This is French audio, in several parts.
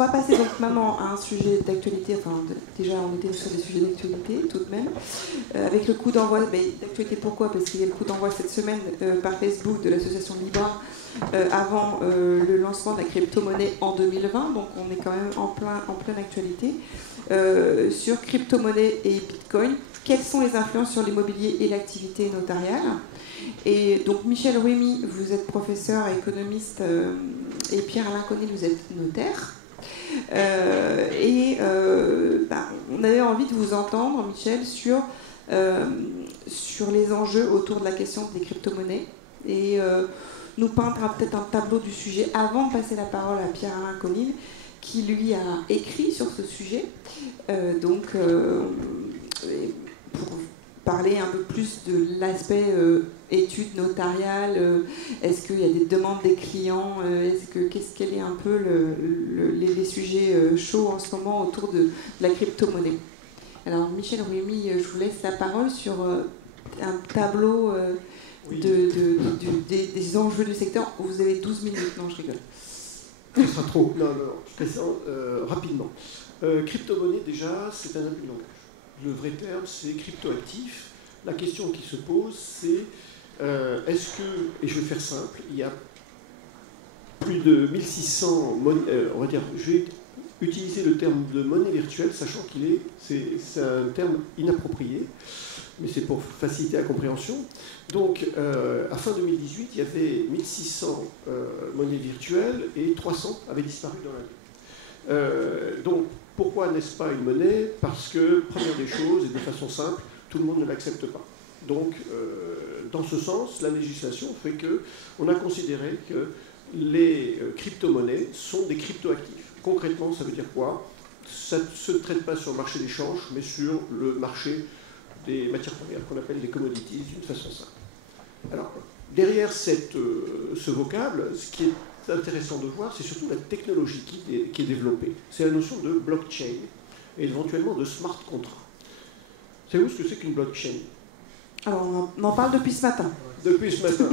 va passer donc maintenant à un sujet d'actualité. Enfin, déjà, on était sur des sujets d'actualité tout de même. Avec le coup d'envoi, d'actualité pourquoi? Parce qu'il y a le coup d'envoi cette semaine par Facebook de l'association Libra avant le lancement de la crypto-monnaie en 2020. Donc on est quand même en pleine actualité. Sur crypto-monnaie et Bitcoin, quelles sont les influences sur l'immobilier et l'activité notariale? Et donc Michel Ruemy, vous êtes professeur économiste et Pierre-Alain Conil, vous êtes notaire. On avait envie de vous entendre, Michel, sur les enjeux autour de la question des crypto-monnaies et nous peindre peut-être un tableau du sujet avant de passer la parole à Pierre-Alain Conil, qui lui a écrit sur ce sujet. Pour parler un peu plus de l'aspect études notariales, est-ce qu'il y a des demandes des clients, quels est un peu les sujets chauds en ce moment autour de la crypto-monnaie. Alors Michel Ruemy, je vous laisse la parole sur un tableau des enjeux du secteur. Vous avez 12 minutes, non je rigole. Ce sera trop. Non, je présente rapidement. Crypto-monnaie déjà, c'est un abus de langage. Le vrai terme, c'est crypto-actif. La question qui se pose, c'est est-ce que, et je vais faire simple, il y a plus de 1600 monnaies, on va dire, je vais utiliser le terme de monnaie virtuelle, sachant c'est un terme inapproprié, mais c'est pour faciliter la compréhension. Donc, à fin 2018, il y avait 1600 monnaies virtuelles et 300 avaient disparu dans l'année. Donc, pourquoi n'est-ce pas une monnaie? Parce que, première des choses, et de façon simple, tout le monde ne l'accepte pas. Donc, dans ce sens, la législation fait qu'on a considéré que les crypto-monnaies sont des crypto-actifs. Concrètement, ça veut dire quoi? Ça ne se traite pas sur le marché d'échange, mais sur le marché des matières premières, qu'on appelle les commodities, d'une façon simple. Alors, derrière ce vocable, ce qui est intéressant de voir, c'est surtout la technologie qui est développée. C'est la notion de blockchain et éventuellement de smart contract. Savez-vous ce que c'est qu'une blockchain? Alors, on en parle depuis ce matin. Depuis ce matin.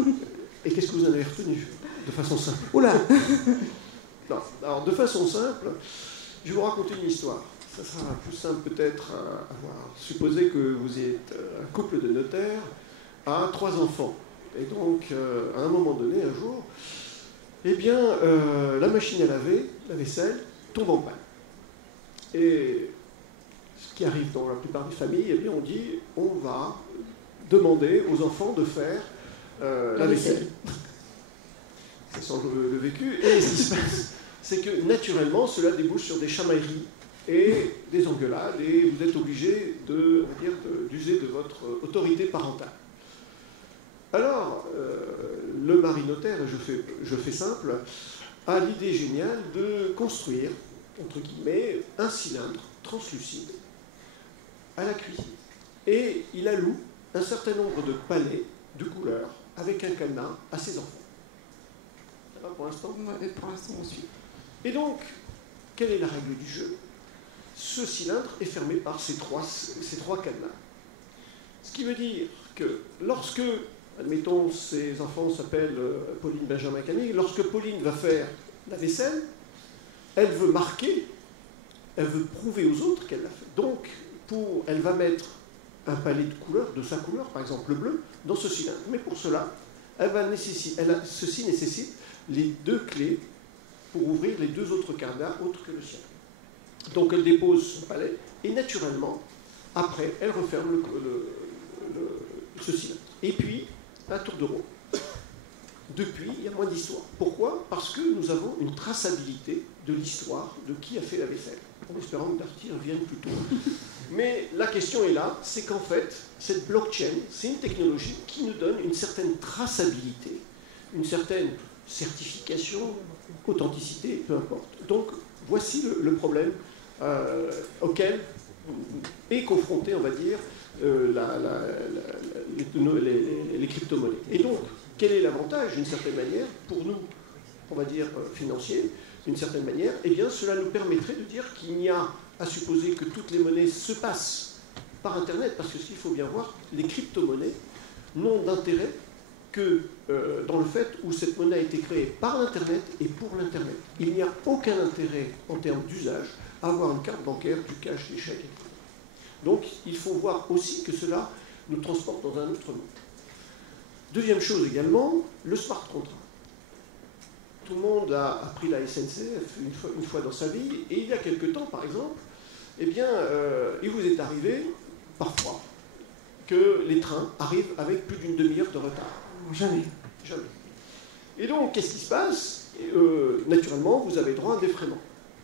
Et qu'est-ce que vous en avez retenu? De façon simple. Oula. Non. Alors, de façon simple, je vais vous raconter une histoire. Ça sera plus simple peut-être à voir. Supposez que vous êtes un couple de notaires à 3 enfants. Et donc, à un moment donné, un jour, eh bien, la machine à laver, la vaisselle, tombe en panne. Et ce qui arrive dans la plupart des familles, eh bien, on dit, on va demander aux enfants de faire la vaisselle. Ça sent le vécu. Et ce qui se passe, c'est que naturellement, cela débouche sur des chamailleries et des engueulades, et vous êtes obligé d'user de votre autorité parentale. Alors, le mari notaire, je fais simple, a l'idée géniale de construire, entre guillemets, un cylindre translucide à la cuisine. Et il alloue un certain nombre de palets de couleurs avec un cadenas à ses enfants. Ça va pour l'instant? Pour l'instant, on suit. Et donc, quelle est la règle du jeu? Ce cylindre est fermé par ces trois cadenas. Ce qui veut dire que lorsque, admettons, ces enfants s'appellent Pauline, Benjamin, Camille, lorsque Pauline va faire la vaisselle, elle veut marquer, elle veut prouver aux autres qu'elle l'a fait. Donc, elle va mettre un palet de couleur, de sa couleur, par exemple le bleu, dans ce cylindre. Mais pour cela, ceci nécessite les 2 clés pour ouvrir les 2 autres cadenas autres que le sien. Donc elle dépose son palet et naturellement, après, elle referme ce cylindre. Et puis, un tour de rôle. Depuis, il y a moins d'histoire. Pourquoi? Parce que nous avons une traçabilité de l'histoire de qui a fait la vaisselle. En espérant que Darty revienne plus tôt. Mais la question est là, c'est qu'en fait, cette blockchain, c'est une technologie qui nous donne une certaine traçabilité, une certaine certification, authenticité, peu importe. Donc, voici le problème auquel est confronté, on va dire, les crypto-monnaies. Et donc, quel est l'avantage, d'une certaine manière, pour nous, on va dire, financiers, d'une certaine manière? Eh bien, cela nous permettrait de dire qu'il n'y a à supposer que toutes les monnaies se passent par Internet, parce que ce qu'il faut bien voir, les crypto-monnaies n'ont d'intérêt que dans le fait où cette monnaie a été créée par l'Internet et pour l'Internet. Il n'y a aucun intérêt en termes d'usage à avoir une carte bancaire, du cash, des chèques. Donc il faut voir aussi que cela nous transporte dans un autre monde. Deuxième chose également, le smart contract. Tout le monde a appris la SNCF une fois dans sa vie, et il y a quelque temps, par exemple, eh bien, il vous est arrivé, parfois, que les trains arrivent avec plus d'une demi-heure de retard. Jamais. Jamais. Et donc, qu'est-ce qui se passe? Naturellement, vous avez droit à un défraiement.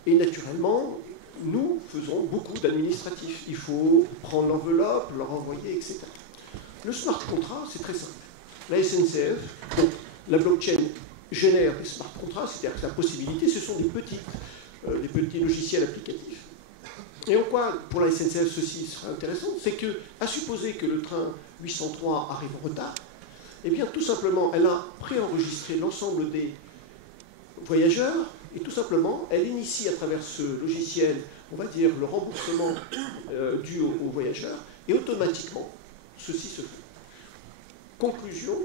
Et naturellement, nous faisons beaucoup d'administratifs. Il faut prendre l'enveloppe, leur envoyer, etc. Le smart contract, c'est très simple. La SNCF, donc la blockchain génère des smart contracts, c'est-à-dire que la possibilité, ce sont des petits logiciels applicatifs. Et en quoi, pour la SNCF, ceci serait intéressant, c'est que, à supposer que le train 803 arrive en retard, eh bien, tout simplement, elle a préenregistré l'ensemble des voyageurs, et tout simplement, elle initie à travers ce logiciel, on va dire, le remboursement dû aux voyageurs, et automatiquement, ceci se fait. Conclusion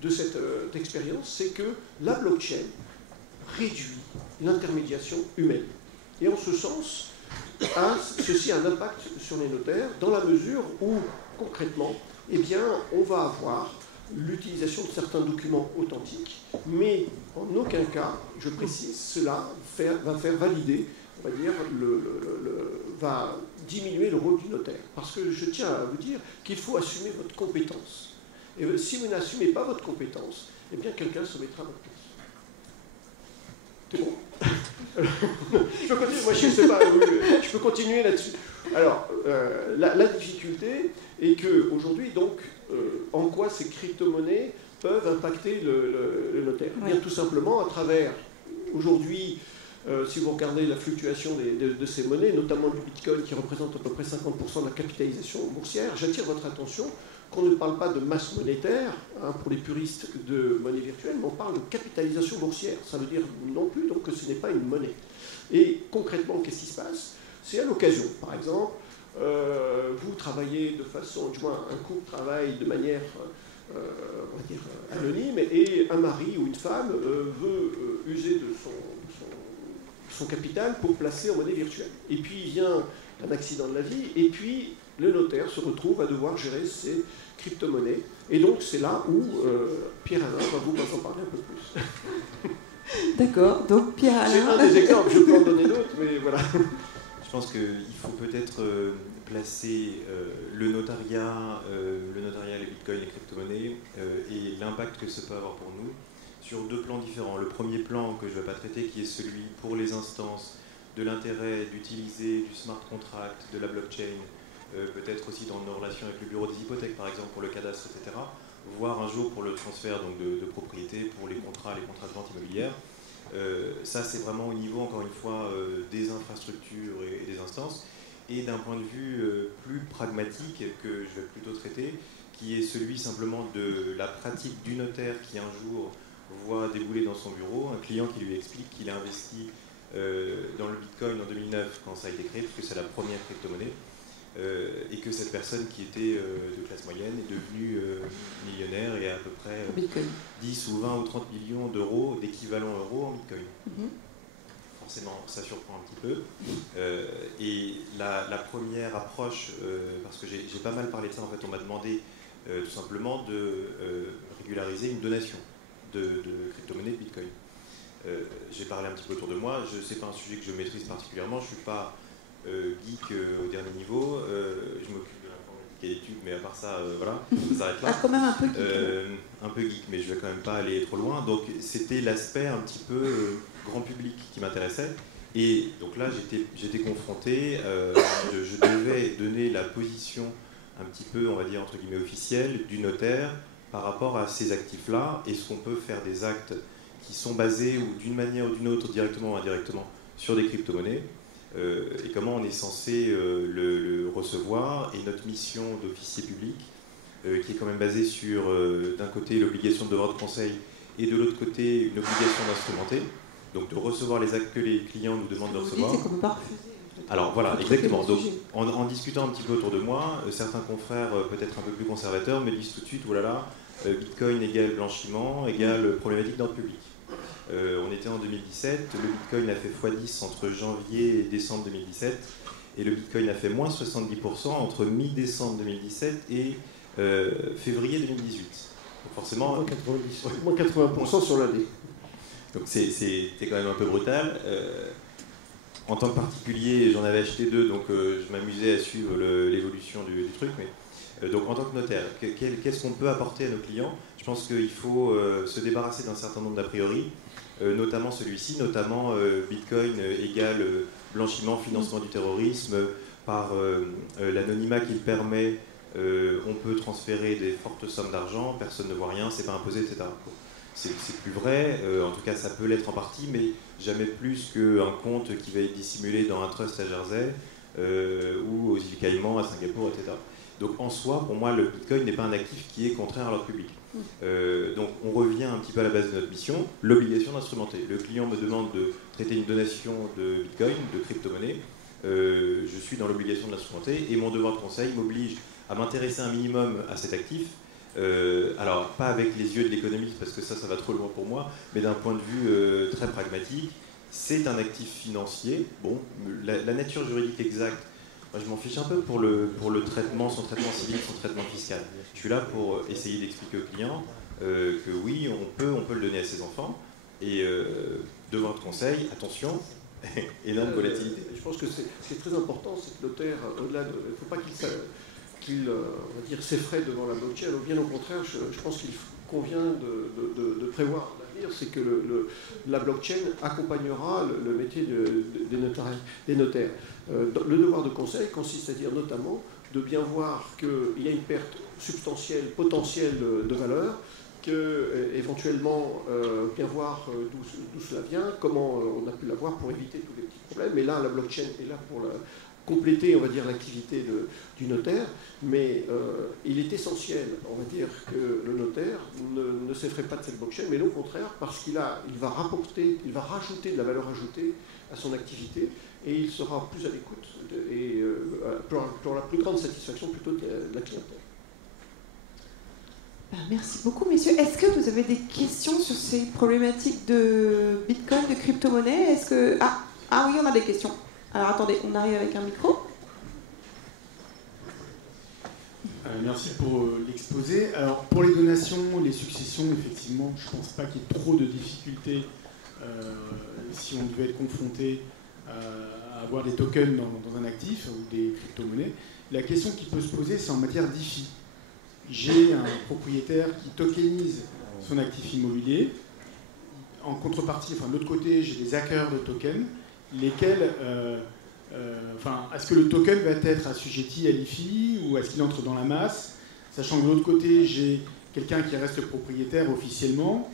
de cette expérience, c'est que la blockchain réduit l'intermédiation humaine. Et en ce sens, ceci a un impact sur les notaires, dans la mesure où, concrètement, eh bien, on va avoir l'utilisation de certains documents authentiques, mais en aucun cas, je précise, cela va faire valider, on va dire, va diminuer le rôle du notaire. Parce que je tiens à vous dire qu'il faut assumer votre compétence. Et si vous n'assumez pas votre compétence, eh bien quelqu'un se mettra à votre place. C'est bon. Je peux continuer, moi je sais pas, je peux continuer là-dessus. Alors, la difficulté est qu'aujourd'hui, donc, en quoi ces crypto-monnaies peuvent impacter le notaire? Oui. Bien tout simplement à travers, aujourd'hui, si vous regardez la fluctuation de ces monnaies, notamment le Bitcoin qui représente à peu près 50% de la capitalisation boursière, j'attire votre attention qu'on ne parle pas de masse monétaire, hein, pour les puristes de monnaie virtuelle, mais on parle de capitalisation boursière. Ça veut dire non plus donc, que ce n'est pas une monnaie. Et concrètement, qu'est-ce qui se passe? C'est à l'occasion. Par exemple, vous travaillez de façon, du moins un couple travaille de manière, on va dire, anonyme, et un mari ou une femme veut user de son capital pour placer en monnaie virtuelle. Et puis il vient un accident de la vie, et puis le notaire se retrouve à devoir gérer ces crypto-monnaies. Et donc c'est là où Pierre-Alain va vous en parler un peu plus. D'accord, donc Pierre-Alain... C'est un des exemples, je peux en donner d'autres, mais voilà. Je pense qu'il faut peut-être placer le notariat, les bitcoins, les crypto-monnaies et l'impact que ça peut avoir pour nous sur deux plans différents. Le premier plan que je ne vais pas traiter, qui est celui pour les instances de l'intérêt d'utiliser du smart contract, de la blockchain, peut-être aussi dans nos relations avec le bureau des hypothèques, par exemple, pour le cadastre, etc., voire un jour pour le transfert donc, de propriété, pour les contrats de vente immobilière. Ça, c'est vraiment au niveau, encore une fois, des infrastructures et des instances. Et d'un point de vue plus pragmatique, que je vais plutôt traiter, qui est celui simplement de la pratique du notaire qui un jour voit débouler dans son bureau un client qui lui explique qu'il a investi dans le Bitcoin en 2009 quand ça a été créé, puisque c'est la première crypto-monnaie, et que cette personne qui était de classe moyenne est devenue millionnaire et a à peu près 10 ou 20 ou 30 millions d'euros d'équivalent euro en Bitcoin. Forcément, ça surprend un petit peu. Et la première approche, parce que j'ai pas mal parlé de ça, en fait, on m'a demandé tout simplement de régulariser une donation de crypto-monnaie de Bitcoin. J'ai parlé un petit peu autour de moi, c'est pas un sujet que je maîtrise particulièrement, je suis pas geek au dernier niveau, je m'occupe de l'informatique et d'études, mais à part ça, voilà, ça s'arrête là. Ah, quand même un peu geek. Un peu geek, mais je vais quand même pas aller trop loin. Donc c'était l'aspect un petit peu grand public qui m'intéressait. Et donc là, j'étais confronté, je devais donner la position un petit peu, on va dire, entre guillemets, officielle du notaire par rapport à ces actifs-là. Est-ce qu'on peut faire des actes qui sont basés, ou d'une manière ou d'une autre, directement ou indirectement, sur des crypto-monnaies, et comment on est censé le recevoir, et notre mission d'officier public, qui est quand même basée sur, d'un côté, l'obligation de devoir de conseil, et de l'autre côté, une obligation d'instrumenter, donc de recevoir les actes que les clients nous demandent de recevoir. C'est qu'on ne peut pas refuser. Alors voilà, exactement. Donc, en discutant un petit peu autour de moi, certains confrères, peut-être un peu plus conservateurs, me disent tout de suite, oh là là, Bitcoin égale blanchiment égale problématique d'ordre public. On était en 2017, le Bitcoin a fait x10 entre janvier et décembre 2017, et le Bitcoin a fait moins 70% entre mi-décembre 2017 et février 2018. Donc forcément, moins 80% sur l'année. Donc c'était quand même un peu brutal. En tant que particulier, j'en avais acheté 2, donc je m'amusais à suivre l'évolution du truc. Mais, donc en tant que notaire, qu'est-ce qu'on peut apporter à nos clients? Je pense qu'il faut se débarrasser d'un certain nombre d'a priori, notamment celui-ci, notamment Bitcoin égale blanchiment, financement du terrorisme, par l'anonymat qu'il permet, on peut transférer des fortes sommes d'argent, personne ne voit rien, c'est pas imposé, etc. C'est plus vrai, en tout cas ça peut l'être en partie, mais jamais plus qu'un compte qui va être dissimulé dans un trust à Jersey ou aux îles Caïmans, à Singapour, etc. Donc en soi, pour moi, le Bitcoin n'est pas un actif qui est contraire à l'ordre public. Donc on revient un petit peu à la base de notre mission, l'obligation d'instrumenter. Le client me demande de traiter une donation de Bitcoin, de crypto-monnaie, je suis dans l'obligation de l'instrumenter, et mon devoir de conseil m'oblige à m'intéresser un minimum à cet actif. Alors, pas avec les yeux de l'économiste, parce que ça va trop loin pour moi, mais d'un point de vue très pragmatique, c'est un actif financier. Bon, la nature juridique exacte, moi, je m'en fiche un peu pour le traitement, son traitement civil, son traitement fiscal. Je suis là pour essayer d'expliquer au client que oui, on peut le donner à ses enfants, et devoir de conseil, attention, énorme volatilité. Je pense que c'est très important, c'est que le notaire, au-delà de... Il ne faut pas qu'il on va dire, s'effraie devant la blockchain. Bien au contraire, je pense qu'il convient de prévoir l'avenir, c'est que la blockchain accompagnera le métier des notaires. Le devoir de conseil consiste à dire notamment de bien voir qu'il y a une perte substantielle, potentielle de valeur, qu'éventuellement bien voir d'où cela vient, comment on a pu l'avoir pour éviter tous les petits problèmes. Mais là, la blockchain est là pour compléter, on va dire, l'activité du notaire, mais il est essentiel, on va dire, que le notaire ne s'effraie pas de cette blockchain, mais au contraire, parce qu'il va rajouter de la valeur ajoutée à son activité, et il sera plus à l'écoute et pour la plus grande satisfaction plutôt de la clientèle. Merci beaucoup, messieurs. Est-ce que vous avez des questions sur ces problématiques de Bitcoin, de crypto-monnaie? Est-ce que... Ah oui, on a des questions. Alors attendez, on arrive avec un micro. Merci pour l'exposé. Alors pour les donations, les successions, effectivement, je ne pense pas qu'il y ait trop de difficultés si on devait être confronté à avoir des tokens dans un actif ou des crypto-monnaies. La question qui peut se poser, c'est en matière d'IFI. J'ai un propriétaire qui tokenise son actif immobilier. En contrepartie, de l'autre côté, j'ai des hackers de tokens, lesquels... est-ce que le token va être assujetti à l'IFI ou est-ce qu'il entre dans la masse? Sachant que de l'autre côté, j'ai quelqu'un qui reste propriétaire officiellement.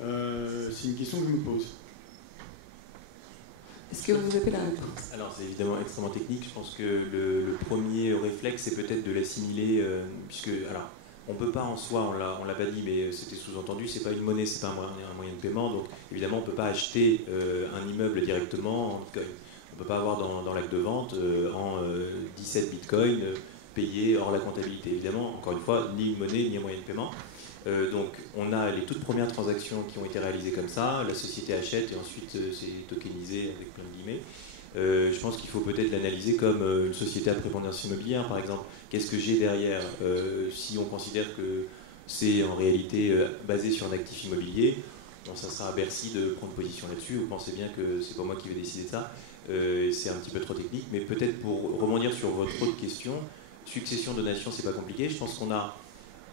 C'est une question que je me pose. Est-ce que vous avez la réponse? Alors c'est évidemment extrêmement technique. Je pense que le premier réflexe, c'est peut-être de l'assimiler, puisque alors on peut pas en soi, on l'a pas dit, mais c'était sous-entendu, c'est pas une monnaie, c'est pas un moyen de paiement, donc évidemment on peut pas acheter un immeuble directement en Bitcoin. On peut pas avoir dans l'acte de vente en 17 Bitcoins payés hors la comptabilité. Évidemment, encore une fois, ni une monnaie ni un moyen de paiement. Donc on a les toutes premières transactions qui ont été réalisées comme ça, la société achète et ensuite c'est tokenisé avec plein de guillemets. Je pense qu'il faut peut-être l'analyser comme une société à prépondérance immobilière, par exemple. Qu'est-ce que j'ai derrière? Si on considère que c'est en réalité basé sur un actif immobilier, bon, ça sera à Bercy de prendre position là-dessus. Vous pensez bien que c'est pas moi qui vais décider de ça. C'est un petit peu trop technique, mais peut-être pour rebondir sur votre autre question, succession, donation, c'est pas compliqué. Je pense qu'on a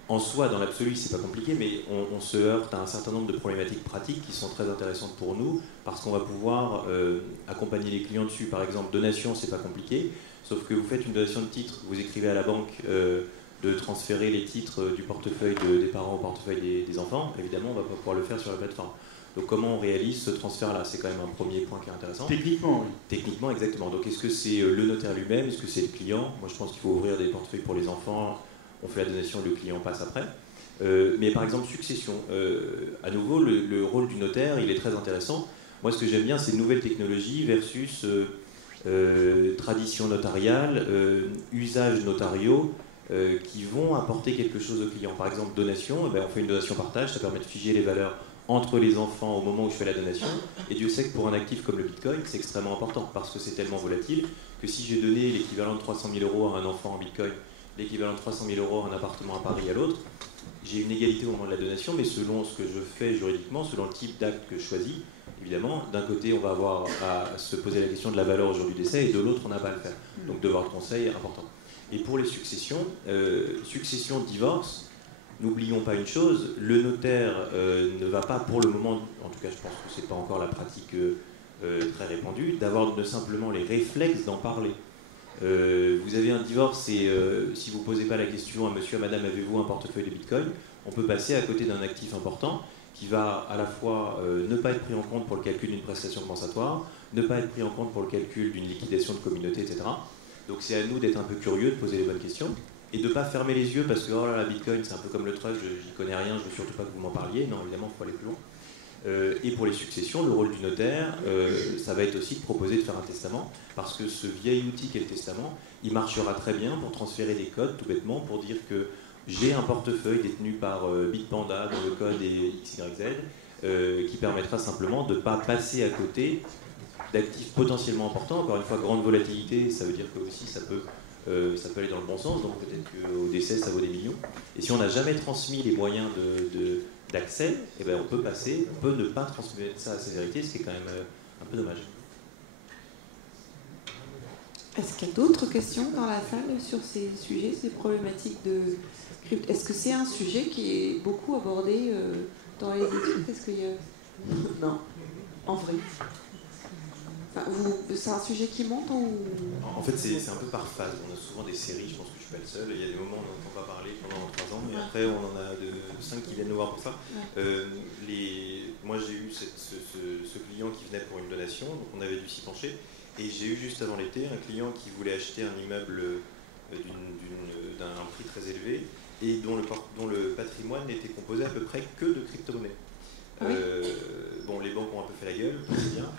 en soi, dans l'absolu, c'est pas compliqué, mais on se heurte à un certain nombre de problématiques pratiques qui sont très intéressantes pour nous, parce qu'on va pouvoir accompagner les clients dessus. Par exemple, donation, c'est pas compliqué, sauf que vous faites une donation de titres, vous écrivez à la banque de transférer les titres du portefeuille des parents au portefeuille des enfants. Évidemment, on va pas pouvoir le faire sur la plateforme. Donc comment on réalise ce transfert-là? C'est quand même un premier point qui est intéressant. Techniquement, oui. Techniquement, exactement. Donc est-ce que c'est le notaire lui-même? Est-ce que c'est le client? Moi, je pense qu'il faut ouvrir des portefeuilles pour les enfants. On fait la donation, le client passe après. Mais par exemple, succession. À nouveau, le rôle du notaire, il est très intéressant. Moi, ce que j'aime bien, c'est nouvelles technologies versus tradition notariale, usages notariaux. qui vont apporter quelque chose au client. Par exemple, donation, on fait une donation partage, ça permet de figer les valeurs entre les enfants au moment où je fais la donation. Et Dieu sait que pour un actif comme le Bitcoin, c'est extrêmement important parce que c'est tellement volatile que si j'ai donné l'équivalent de 300 000 € à un enfant en Bitcoin, l'équivalent de 300 000 € à un appartement à Paris à l'autre, j'ai une égalité au moment de la donation, mais selon ce que je fais juridiquement, selon le type d'acte que je choisis, évidemment, d'un côté, on va avoir à se poser la question de la valeur au jour du décès, et de l'autre, on n'a pas à le faire. Donc, devoir de conseil est important. Et pour les successions, divorce, n'oublions pas une chose, le notaire ne va pas pour le moment, en tout cas je pense que ce n'est pas encore la pratique très répandue, d'avoir simplement les réflexes d'en parler. Vous avez un divorce et si vous ne posez pas la question à monsieur, à madame, avez-vous un portefeuille de Bitcoin, on peut passer à côté d'un actif important qui va à la fois ne pas être pris en compte pour le calcul d'une prestation compensatoire, ne pas être pris en compte pour le calcul d'une liquidation de communauté, etc. Donc c'est à nous d'être un peu curieux, de poser les bonnes questions et de ne pas fermer les yeux parce que oh là là, Bitcoin c'est un peu comme le trust, j'y connais rien, je ne veux surtout pas que vous m'en parliez. Non, évidemment, il faut aller plus loin. Et pour les successions, le rôle du notaire, ça va être aussi de proposer de faire un testament, parce que ce vieil outil qu'est le testament, il marchera très bien pour transférer des codes, tout bêtement, pour dire que j'ai un portefeuille détenu par Bitpanda, dont le code est XYZ, qui permettra simplement de ne pas passer à côté d'actifs potentiellement importants. Encore une fois, grande volatilité, ça veut dire que aussi ça peut aller dans le bon sens, donc peut-être qu'au décès, ça vaut des millions. Et si on n'a jamais transmis les moyens d'accès, eh ben on peut ne pas transmettre ça à ses héritiers, ce qui est quand même un peu dommage. Est-ce qu'il y a d'autres questions dans la salle sur ces sujets, ces problématiques de crypto? Est-ce que c'est un sujet qui est beaucoup abordé dans les études? Est-ce qu'il y a... Non, en vrai. Enfin, c'est un sujet qui monte ou... En fait, c'est un peu par phase. On a souvent des séries, je pense que je ne suis pas le seul. Il y a des moments où on n'entend pas parler pendant 3 ans, mais après, on en a 5 qui viennent nous voir pour ça. Moi, j'ai eu ce client qui venait pour une donation, donc on avait dû s'y pencher. Et j'ai eu juste avant l'été un client qui voulait acheter un immeuble d'un prix très élevé et dont le patrimoine n'était composé à peu près que de crypto-monnaies. Bon, les banques ont un peu fait la gueule, c'est bien.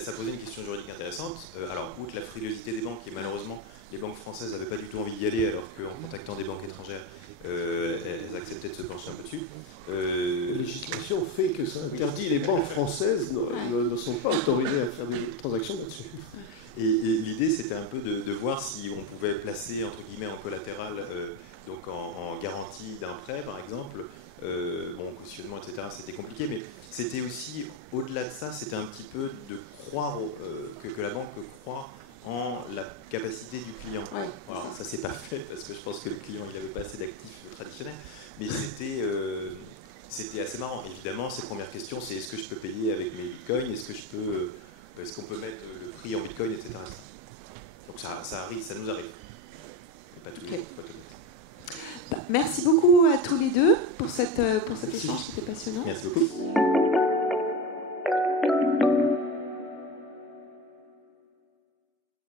Ça posait une question juridique intéressante. Alors, outre la frilosité des banques, et malheureusement, les banques françaises n'avaient pas du tout envie d'y aller, alors qu'en contactant des banques étrangères, elles acceptaient de se pencher un peu dessus. La législation fait que ça interdit, les banques françaises ne sont pas autorisées à faire des transactions là-dessus. Et l'idée, c'était un peu de voir si on pouvait placer, entre guillemets, en collatéral, donc en garantie d'un prêt, par exemple, cautionnement, etc., c'était compliqué, mais c'était aussi, au-delà de ça, c'était un petit peu de croire que la banque croit en la capacité du client. Ouais, voilà, ça s'est pas fait, parce que je pense que le client, il n'avait pas assez d'actifs traditionnels, mais c'était assez marrant. Évidemment, ces premières questions, c'est est-ce que je peux payer avec mes bitcoins, est-ce qu'on peut mettre le prix en bitcoin, etc. Donc ça arrive, ça nous arrive. Mais pas tout le monde. Merci beaucoup à tous les deux pour cet échange, c'était passionnant. Merci beaucoup.